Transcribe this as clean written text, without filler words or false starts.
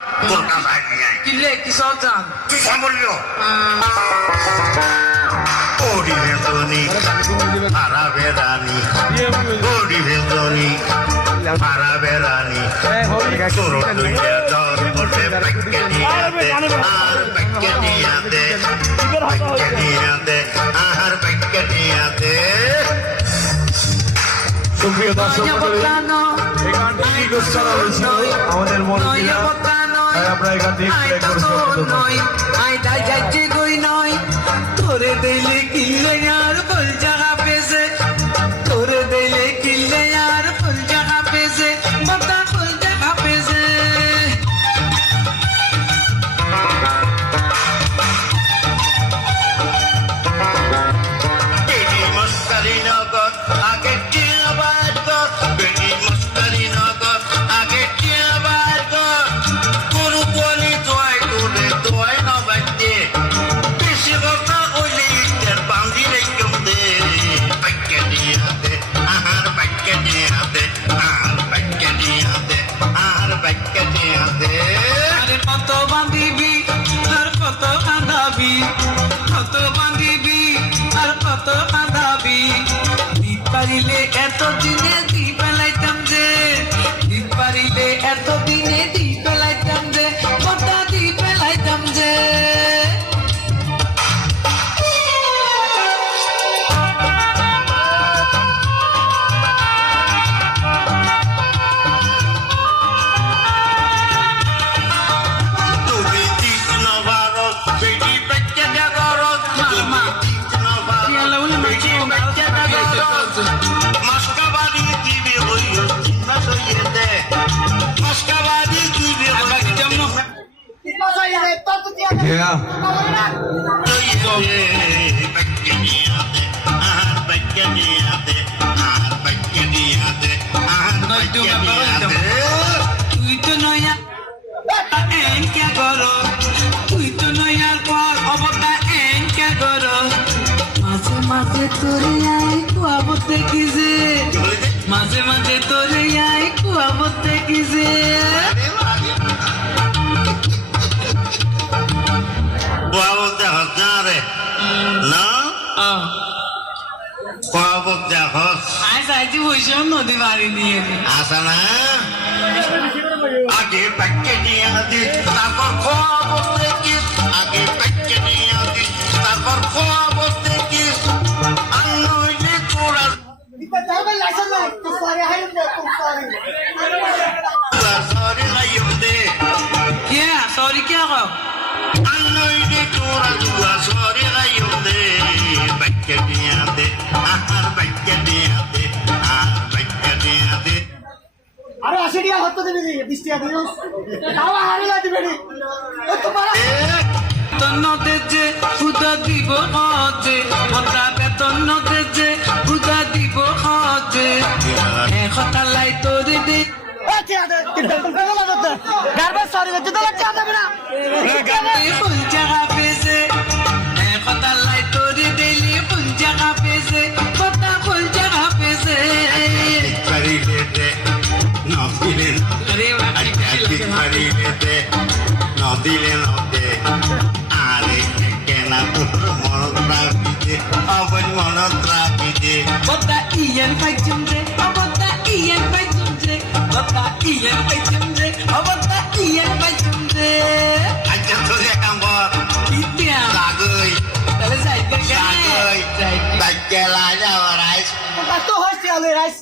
তোর কাছে আইনি কিলে কি সজান তুই সামলিও ওরি ভেতনি হারা বেরানি ওরি ভেতনি হারা বেরানি তোর দুইটা দর বসে পাইকে নিয়াতে আর পাইকে নিয়াতে আর পাইকে নিয়াতে সুপ্রিয় দর্শক মণ্ডলী, এই গানটি রিকোয়েস্ট করা হয়েছিল আমাদের মন্ত্রীরা, তাই আমরা এই গানটি প্লে তোরে দিলে কিলে আর ফুল জায়গা পেছে তোরে দিলে কিলে আর ফুল জায়গা পেছে বতা ফুল জায়গা পেছে বেডি মস্কারি নগর আগে টিয়াবাদ কর বেডি মস্কারি নগর আগে টিয়াবাদ কর কোনো কোয়ালি তোয় তোরে তোয় না বাজে বেশি কথা ওইলে ইস্টার বাউন্ডি রেখম দে পাইকে দিয়াতে আর পাইকে দিয়াতে আর পাইকে দিয়াতে আর পাইকে দিয়াতে আরে কত বাঁধিবি আর কত কাঁদাবি কত বাঁধিবি আর কত কাঁদাবি দিত পারিলে এত দিনে দি পেলাইতাম যে দিত পারিলে এত দিনে দি পেলাইতাম যে কথা দি পেলাইতাম যে তুমি কৃষ্ণ ভারত বেডি পাইকে জাগরত তুমি কৃষ্ণ ভারত বেডি পাইকে জাগরত মস্কাবাদী দিবে হইও চিন্তা সইয়েতে মস্কাবাদী দিবে হইও Yeah. পাইকে নিয়াতে আর পাইকে নিয়াতে আর পাইকে নিয়াতে আর পাইকে নিয়াতে তুই তো নয়া এন কে করো তুই তো নয়ার পর অবতা এন কে করো মাঝে মাঝে তোরে আই কুয়াবতে কিজে মাঝে মাঝে তোরে আই কুয়াবতে কিজে বলতে হচ্ছে রে না বলতে হস আই সাইজি বসে নদী বাড়ি নিয়ে আসা না আগে পাইকে নিয়ে দি তারপর খোয়াবতে কিস আগে পাইকে নিয়ে দি তারপর খোয়াবতে কিস আন্নইলে তোরা সরি গাইম দে কে সরি কে কো আন্নইলে তোরা দুয়া সরি গাইম দে পাইকে নিয়ে দে আর পাইকে নিয়ে দে আর পাইকে নিয়ে দে আরে 80 টাকা হতে দিবি 20 টাকা দিও তাও আরে না দিবি ও তোমার বেতন যে সুদা দিব হজে কথা বেতন যে সুদা দিব হজে কথা লাই তোরে দে গার্বেজ সরি হচ্ছে তো লাগছে যাবে না ফুল জায়গা পেছে কথা লাই তোরে দিলি ফুল জায়গা পেছে কথা ফুল জায়গা পেছে পারিলে দে নদিলে আরে পারিলে দে নদিলে নদে আরে কেনা তোর মনত রাখিতে আবার মনত রাখিতে কথা ইয়েন পাইছুম যে কথা ইয়েন পাইছুম যে কথা ইয়েন পাইছুম যে কথা ইয়েন পাইছুম যে আচ্ছা তোর কাম কর ইতিয়া লাগই তাহলে যাইতে লাগই যাইতে বাইকেলা যাওয়ার আইস তো হচ্ছে আলে রাইস